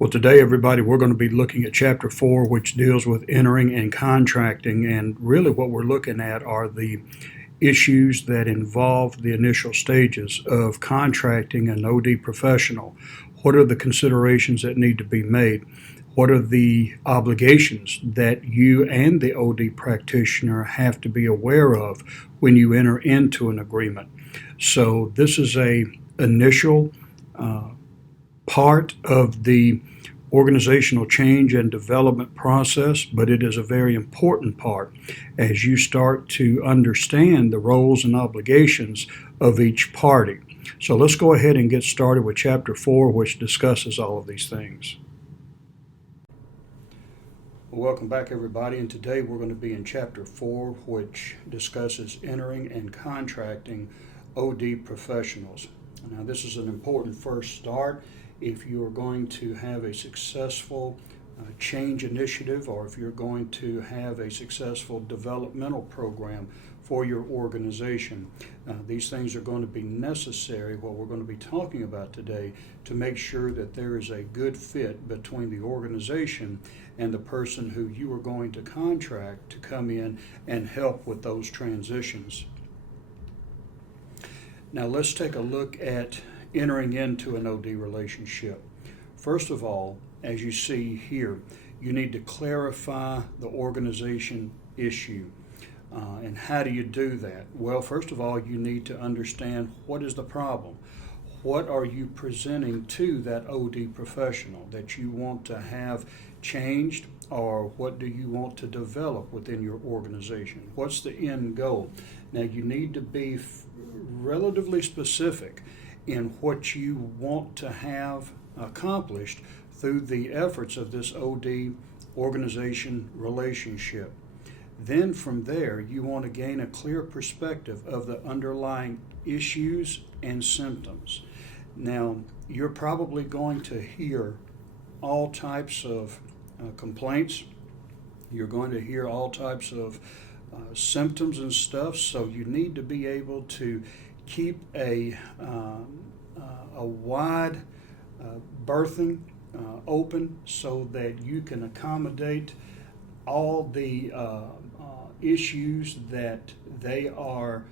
Well, today, everybody, we're going to be looking at Chapter 4, which deals with entering and contracting. And really, what we're looking at are the issues that involve the initial stages of contracting an OD professional. What are the considerations that need to be made? What are the obligations that you and the OD practitioner have to be aware of when you enter into an agreement? So, this is a initial part of the organizational change and development process, but it is a very important part as you start to understand the roles and obligations of each party. So let's go ahead and get started with Chapter 4, which discusses all of these things. Welcome back, everybody, and today we're going to be in Chapter 4, which discusses entering and contracting OD professionals. Now, this is an important first start if you are going to have a successful change initiative, or if you're going to have a successful developmental program for your organization. These things are going to be necessary, what we're going to be talking about today, to make sure that there is a good fit between the organization and the person who you are going to contract to come in and help with those transitions. Now let's take a look at entering into an OD relationship. First of all, as you see here, you need to clarify the organization issue. And how do you do that? Well, first of all, you need to understand what is the problem. What are you presenting to that OD professional that you want to have changed, or what do you want to develop within your organization? What's the end goal? Now, you need to be relatively specific in what you want to have accomplished through the efforts of this OD organization relationship. Then from there, you want to gain a clear perspective of the underlying issues and symptoms. Now, you're probably going to hear all types of complaints. You're going to hear all types of symptoms and stuff, so you need to be able to keep a wide berthing open so that you can accommodate all the issues that they are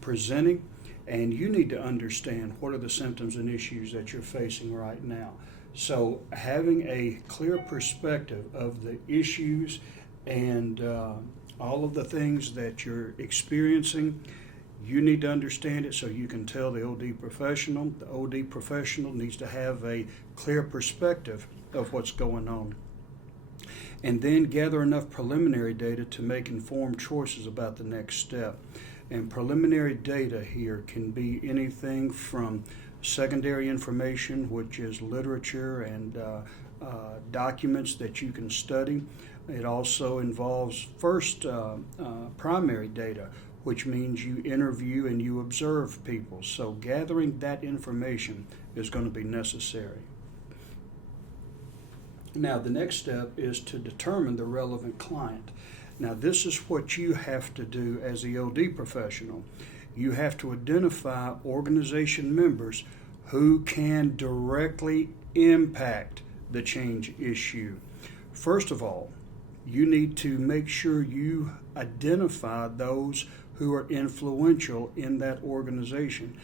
presenting, and you need to understand what are the symptoms and issues that you're facing right now. So having a clear perspective of the issues and all of the things that you're experiencing, you need to understand it so you can tell the OD professional. The OD professional needs to have a clear perspective of what's going on. And then gather enough preliminary data to make informed choices about the next step. And preliminary data here can be anything from secondary information, which is literature and documents that you can study. It also involves first primary data, which means you interview and you observe people. So gathering that information is going to be necessary. Now, the next step is to determine the relevant client. Now, this is what you have to do as the OD professional. You have to identify organization members who can directly impact the change issue. First of all, you need to make sure you identify those who are influential in that organization.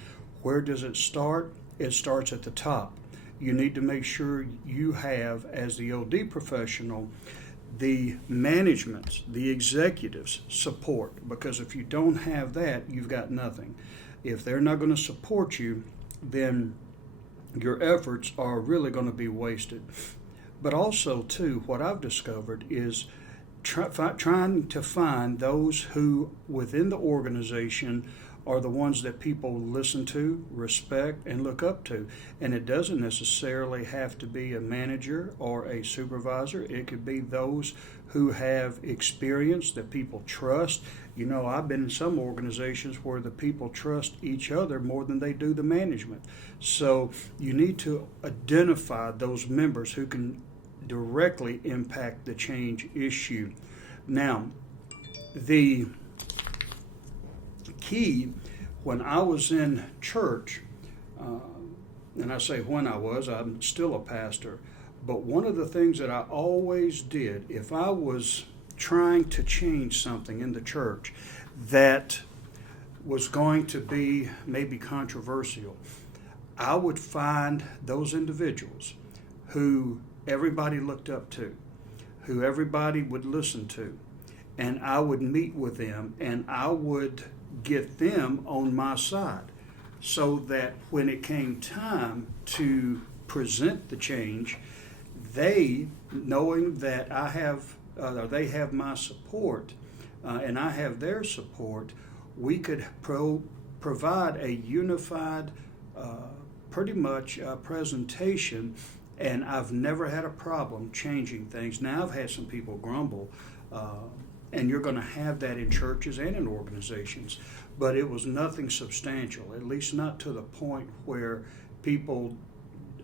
Where does it start? It starts at the top. You need to make sure you have, as the OD professional, the management, the executives support, because if you don't have that, you've got nothing. If they're not going to support you, then your efforts are really going to be wasted. But also, too, what I've discovered is trying to find those who within the organization are the ones that people listen to, respect, and look up to. And it doesn't necessarily have to be a manager or a supervisor. It could be those who have experience that people trust. You know, I've been in some organizations where the people trust each other more than they do the management. So you need to identify those members who can directly impact the change issue. Now, the key, when I was in church, and I say when I was, I'm still a pastor, But one of the things that I always did, if I was trying to change something in the church that was going to be maybe controversial, I would find those individuals who everybody looked up to, who everybody would listen to, and I would meet with them and I would get them on my side so that when it came time to present the change, they, knowing that I have, they have my support and I have their support, we could provide a unified, pretty much presentation, and I've never had a problem changing things. Now, I've had some people grumble, and you're going to have that in churches and in organizations, but it was nothing substantial, at least not to the point where people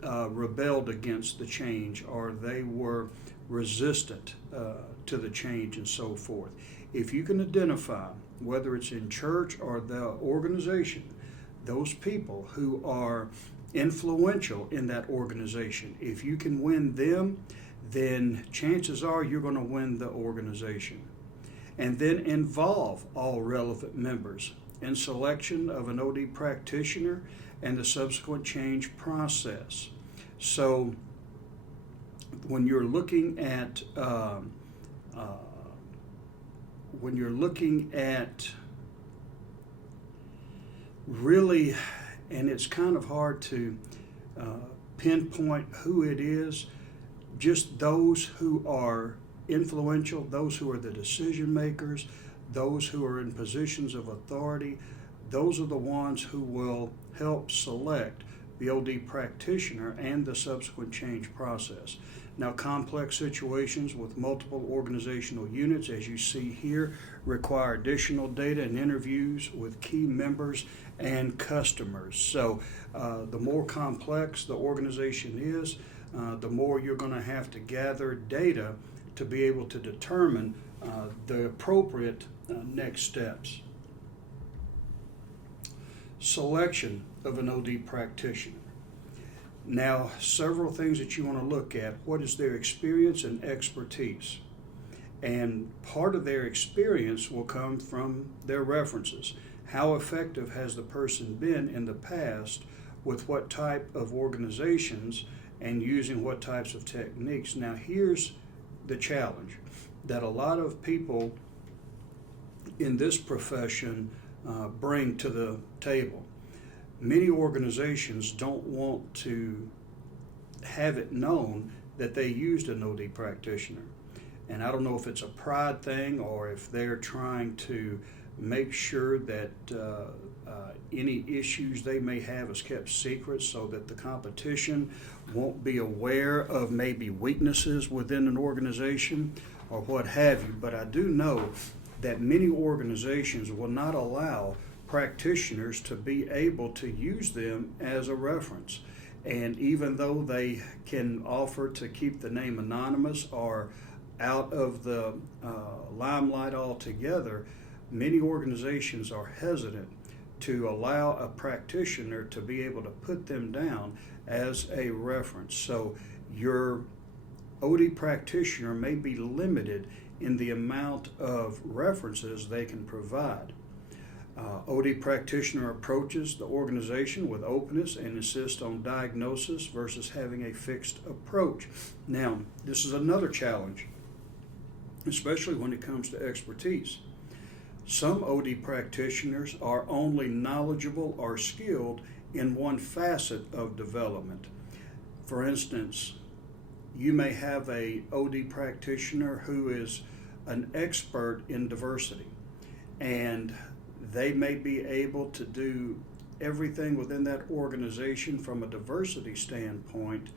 rebelled against the change or they were resistant to the change and so forth. If you can identify, whether it's in church or the organization, those people who are influential in that organization, if you can win them, then chances are you're going to win the organization. And then involve all relevant members in selection of an OD practitioner and the subsequent change process. So when you're looking at really, and it's kind of hard to pinpoint who it is, just those who are influential, those who are the decision makers, those who are in positions of authority, those are the ones who will help select the OD practitioner and the subsequent change process. Now, complex situations with multiple organizational units, as you see here, require additional data and interviews with key members and customers. So the more complex the organization is, the more you're going to have to gather data to be able to determine the appropriate next steps. Selection of an OD practitioner. Now, several things that you want to look at. What is their experience and expertise? And part of their experience will come from their references. How effective has the person been in the past with what type of organizations and using what types of techniques? Now, here's the challenge that a lot of people in this profession bring to the table. Many organizations don't want to have it known that they used an OD practitioner. And I don't know if it's a pride thing or if they're trying to make sure that any issues they may have is kept secret so that the competition won't be aware of maybe weaknesses within an organization or what have you. But I do know that many organizations will not allow practitioners to be able to use them as a reference. And even though they can offer to keep the name anonymous or out of the limelight altogether, many organizations are hesitant to allow a practitioner to be able to put them down as a reference. So your OD practitioner may be limited in the amount of references they can provide. OD practitioner approaches the organization with openness and insists on diagnosis versus having a fixed approach. Now, this is another challenge, especially when it comes to expertise. Some OD practitioners are only knowledgeable or skilled in one facet of development. For instance, you may have a OD practitioner who is an expert in diversity, and they may be able to do everything within that organization from a diversity standpoint,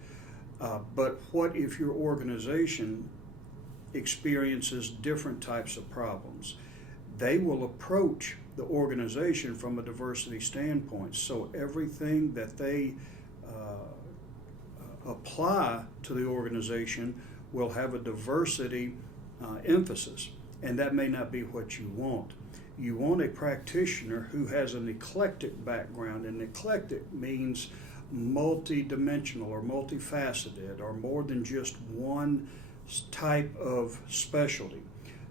but what if your organization experiences different types of problems? They will approach the organization from a diversity standpoint. So everything that they apply to the organization will have a diversity emphasis, and that may not be what you want. You want a practitioner who has an eclectic background, and eclectic means multi-dimensional or multifaceted or more than just one type of specialty.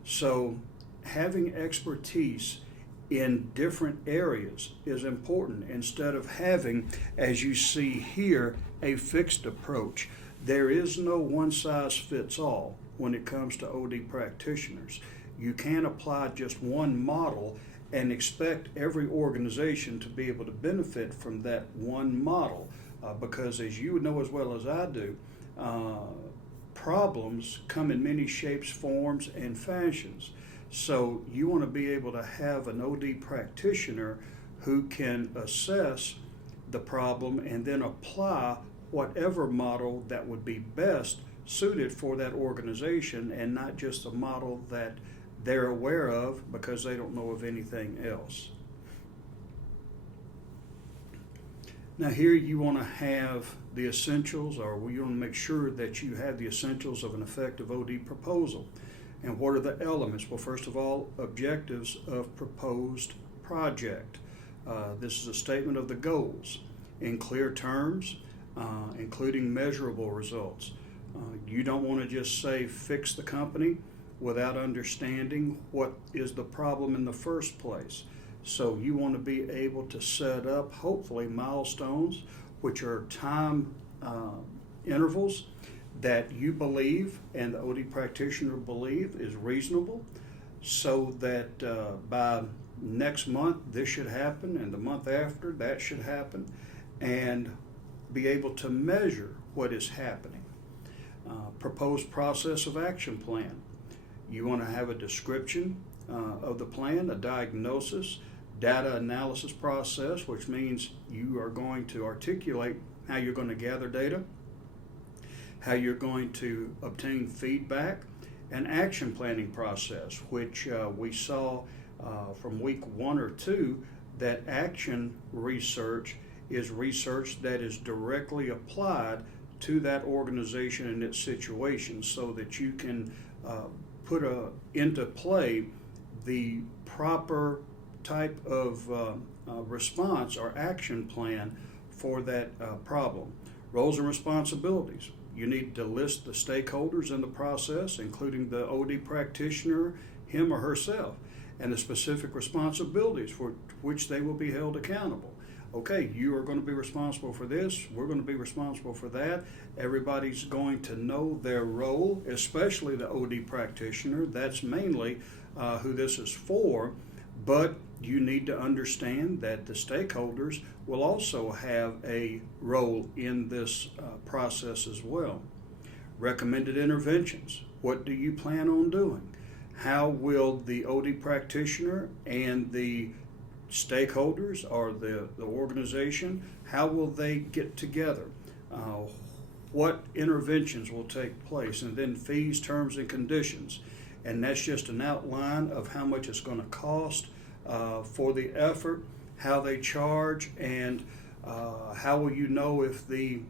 So having expertise in different areas is important instead of having, as you see here, a fixed approach. There is no one size fits all when it comes to OD practitioners. You can't apply just one model and expect every organization to be able to benefit from that one model because, as you know as well as I do, problems come in many shapes, forms, and fashions. So you want to be able to have an OD practitioner who can assess the problem and then apply whatever model that would be best suited for that organization, and not just a model that they're aware of because they don't know of anything else. Now here you want to have the essentials, or you want to make sure that you have the essentials of an effective OD proposal. And what are the elements? Well, first of all, objectives of proposed project. This is a statement of the goals in clear terms, including measurable results. You don't want to just say fix the company without understanding what is the problem in the first place. So you want to be able to set up, hopefully, milestones, which are time intervals that you believe and the OD practitioner believe is reasonable, so that by next month this should happen, and the month after that should happen, and be able to measure what is happening. Proposed process of action plan. You want to have a description of the plan, a diagnosis, data analysis process, which means you are going to articulate how you're going to gather data, how you're going to obtain feedback, an action planning process, which we saw from week 1 or 2 that action research is research that is directly applied to that organization and its situation, so that you can put into play the proper type of response or action plan for that problem. Roles and responsibilities. You need to list the stakeholders in the process, including the OD practitioner, him or herself, and the specific responsibilities for which they will be held accountable. Okay, you are going to be responsible for this, we're going to be responsible for that. Everybody's going to know their role, especially the OD practitioner. That's mainly who this is for, but you need to understand that the stakeholders will also have a role in this process as well. Recommended interventions. What do you plan on doing? How will the OD practitioner and the stakeholders or the organization, how will they get together? What interventions will take place? And then fees, terms, and conditions. And that's just an outline of how much it's going to cost for the effort, how they charge, and how will you know if the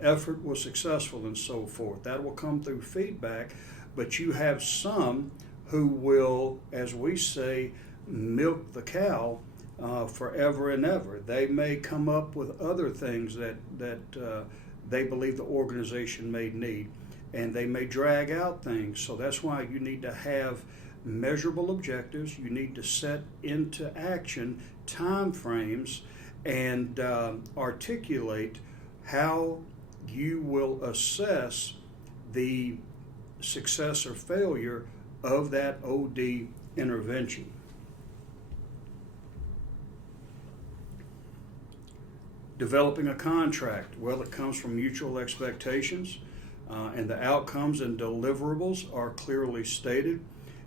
effort was successful and so forth. That will come through feedback, but you have some who will, as we say, milk the cow forever and ever. They may come up with other things that they believe the organization may need, and they may drag out things. So that's why you need to have measurable objectives. You need to set into action time frames and articulate how you will assess the success or failure of that OD intervention. Developing a contract. Well, it comes from mutual expectations, and the outcomes and deliverables are clearly stated.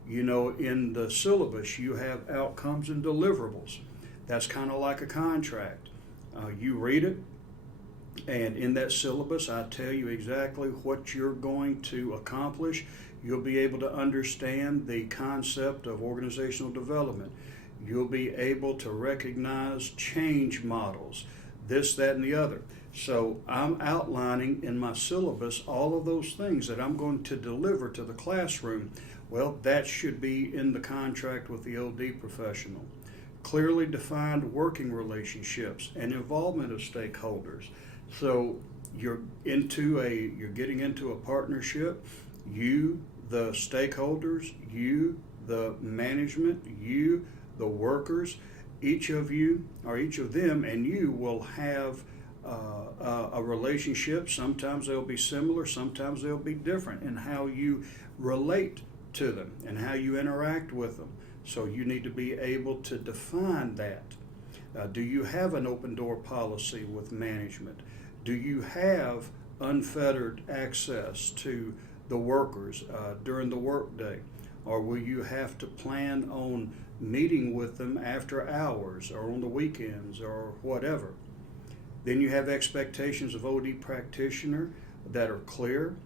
You know, in the syllabus, you have outcomes and deliverables. That's kind of like a contract. You read it, and in that syllabus, I tell you exactly what you're going to accomplish. You'll be able to understand the concept of organizational development. You'll be able to recognize change models, this, that, and the other. So I'm outlining in my syllabus all of those things that I'm going to deliver to the classroom. Well, that should be in the contract with the OD professional. clearly defined working relationships and involvement of stakeholders. So you're getting into a partnership. You, the stakeholders, you, the management, you, the workers, each of them and you will have a relationship. Sometimes they'll be similar, sometimes they'll be different in how you relate to them and how you interact with them. So you need to be able to define that. Do you have an open door policy with management? Do you have unfettered access to the workers during the workday? Or will you have to plan on meeting with them after hours or on the weekends or whatever? Then you have expectations of OD practitioner that are clear,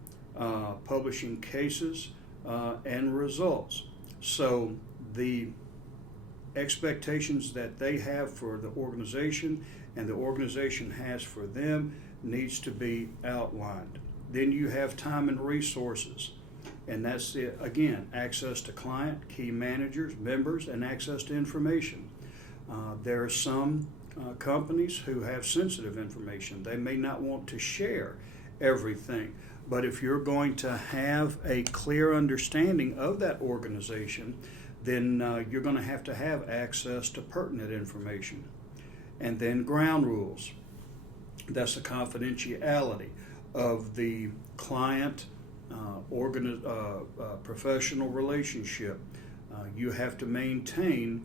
publishing cases and results. So the expectations that they have for the organization and the organization has for them needs to be outlined. Then you have time and resources, and that's it. Again, access to client, key managers, members, and access to information. There are some companies who have sensitive information. They may not want to share everything, but if you're going to have a clear understanding of that organization, then you're going to have access to pertinent information. And then ground rules. That's the confidentiality of the client professional relationship. You have to maintain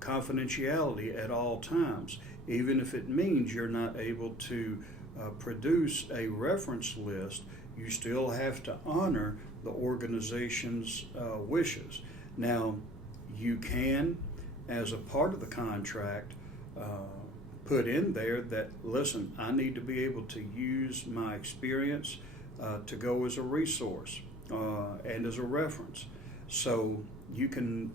confidentiality at all times, even if it means you're not able to produce a reference list. You still have to honor the organization's wishes. Now, you can, as a part of the contract, put in there that, listen, I need to be able to use my experience to go as a resource and as a reference. So you can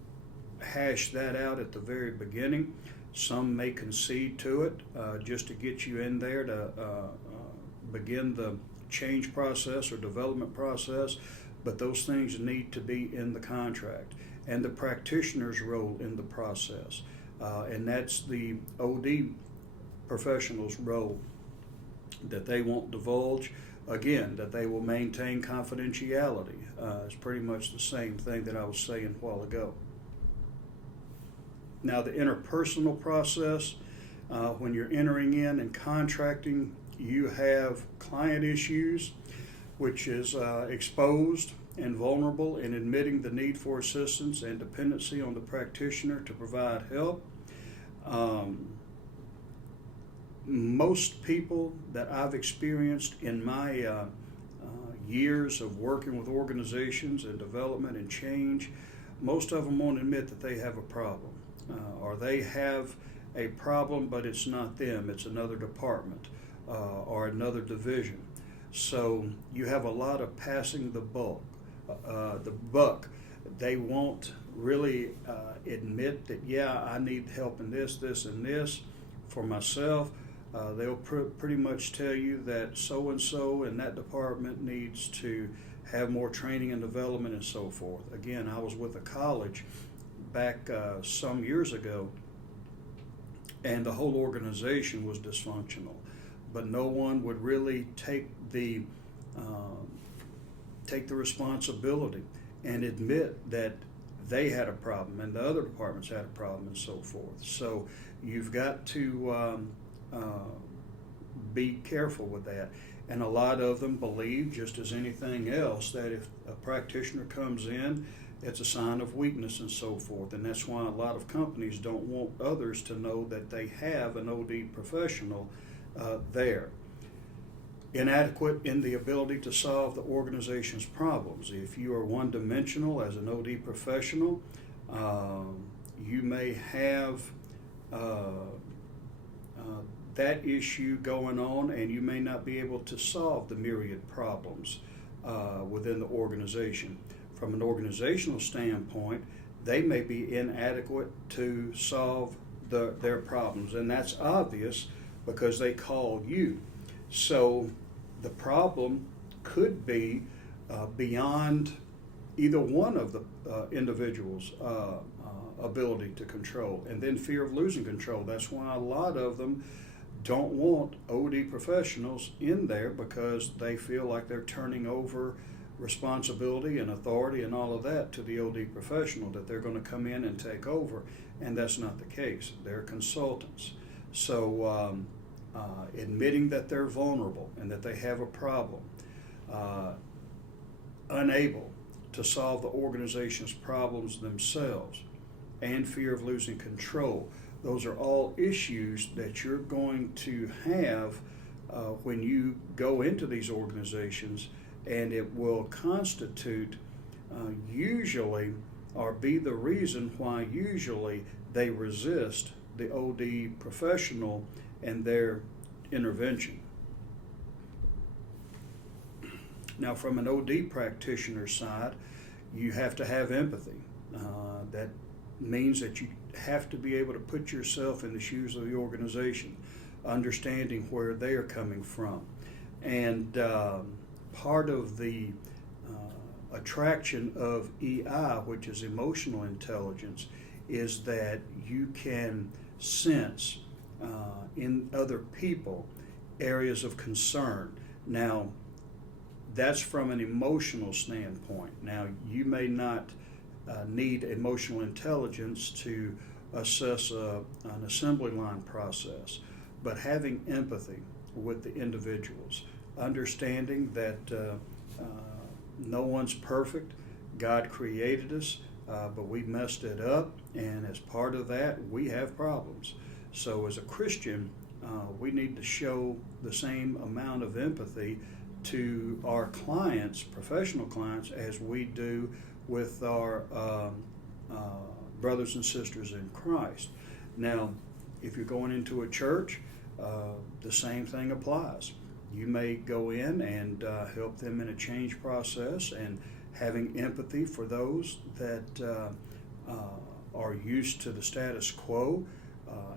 hash that out at the very beginning. Some may concede to it just to get you in there to begin the change process or development process, but those things need to be in the contract. And the practitioner's role in the process, and that's the OD professional's role, that they won't divulge. Again, that they will maintain confidentiality. It's pretty much the same thing that I was saying a while ago. Now, the interpersonal process, when you're entering in and contracting, you have client issues, which is exposed and vulnerable in admitting the need for assistance and dependency on the practitioner to provide help. Most people that I've experienced in my years of working with organizations and development and change, most of them won't admit that they have a problem, or they have a problem, but it's not them, it's another department or another division. So you have a lot of passing the buck. They won't really admit that, yeah, I need help in this, this, and this for myself. They'll pretty much tell you that so-and-so in that department needs to have more training and development and so forth. Again, I was with a college back some years ago, and the whole organization was dysfunctional, but no one would really take the responsibility and admit that they had a problem and the other departments had a problem and so forth. So you've got to be careful with that. And a lot of them believe, just as anything else, that if a practitioner comes in, it's a sign of weakness and so forth. And that's why a lot of companies don't want others to know that they have an OD professional there. Inadequate in the ability to solve the organization's problems. If you are one-dimensional as an OD professional, you may have that issue going on, and you may not be able to solve the myriad problems within the organization. From an organizational standpoint, they may be inadequate to solve their problems, and that's obvious because they called you. So the problem could be beyond either one of the individual's ability to control, and then fear of losing control. That's why a lot of them don't want OD professionals in there, because they feel like they're turning over responsibility and authority and all of that to the OD professional, that they're going to come in and take over, and that's not the case. They're consultants. So admitting that they're vulnerable and that they have a problem, unable to solve the organization's problems themselves, and fear of losing control. Those are all issues that you're going to have when you go into these organizations, and it will constitute usually, or be the reason why usually they resist the OD professional and their intervention. Now, from an OD practitioner side, you have to have empathy. That means that you have to be able to put yourself in the shoes of the organization, understanding where they are coming from. And part of the attraction of EI, which is emotional intelligence, is that you can sense in other people areas of concern. Now, that's from an emotional standpoint. Now, you may not need emotional intelligence to assess an assembly line process, but having empathy with the individuals, understanding that no one's perfect. God created us, but we messed it up, and as part of that, we have problems. So as a Christian, we need to show the same amount of empathy to our clients, professional clients, as we do with our brothers and sisters in Christ. Now, if you're going into a church, the same thing applies. You may go in and help them in a change process, and having empathy for those that are used to the status quo,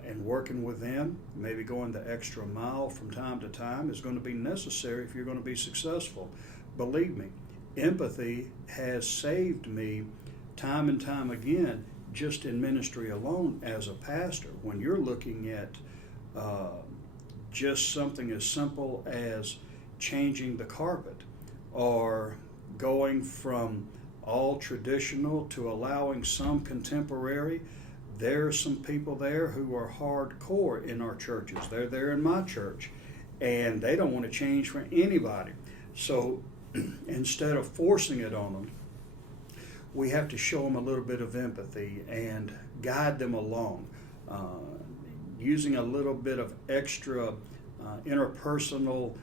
and working with them, maybe going the extra mile from time to time, is going to be necessary if you're going to be successful. Believe me, empathy has saved me time and time again, just in ministry alone as a pastor. When you're looking at just something as simple as changing the carpet, or going from all traditional to allowing some contemporary, there are some people there who are hardcore in our churches. They're there in my church, and they don't want to change for anybody. So instead of forcing it on them, we have to show them a little bit of empathy and guide them along, using a little bit of extra interpersonal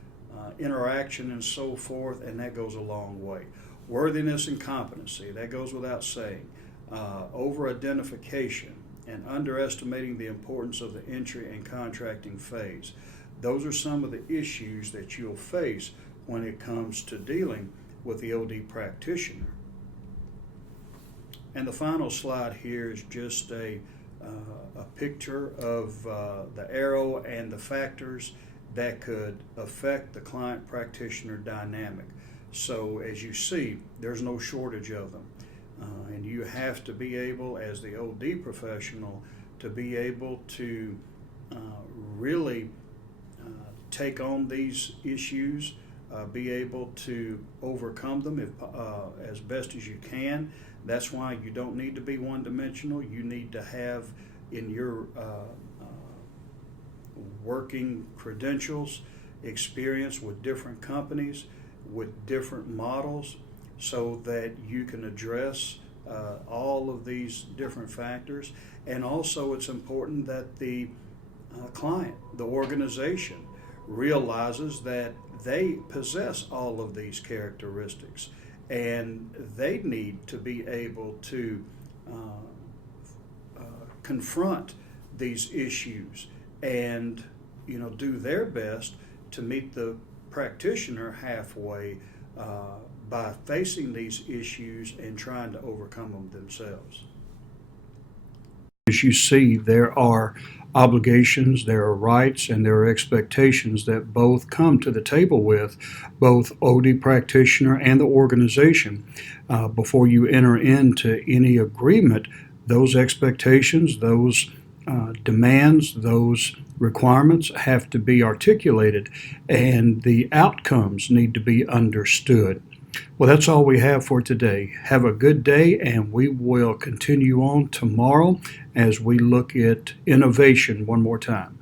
interaction and so forth, and that goes a long way. Worthiness and competency, that goes without saying. Over-identification and underestimating the importance of the entry and contracting phase. Those are some of the issues that you'll face when it comes to dealing with the OD practitioner. And the final slide here is just a picture of the arrow and the factors that could affect the client-practitioner dynamic. So as you see, there's no shortage of them. And you have to be able, as the OD professional, to be able to really take on these issues, be able to overcome them as best as you can. That's why you don't need to be one-dimensional. You need to have in your working credentials experience with different companies, with different models, so that you can address all of these different factors. And also, it's important that the client, the organization, realizes that they possess all of these characteristics, and they need to be able to confront these issues and do their best to meet the practitioner halfway by facing these issues and trying to overcome them themselves. As you see, there are obligations, there are rights, and there are expectations that both come to the table with both OD practitioner and the organization. Before you enter into any agreement, those expectations, those demands, those requirements have to be articulated, and the outcomes need to be understood. Well, that's all we have for today. Have a good day, and we will continue on tomorrow as we look at innovation one more time.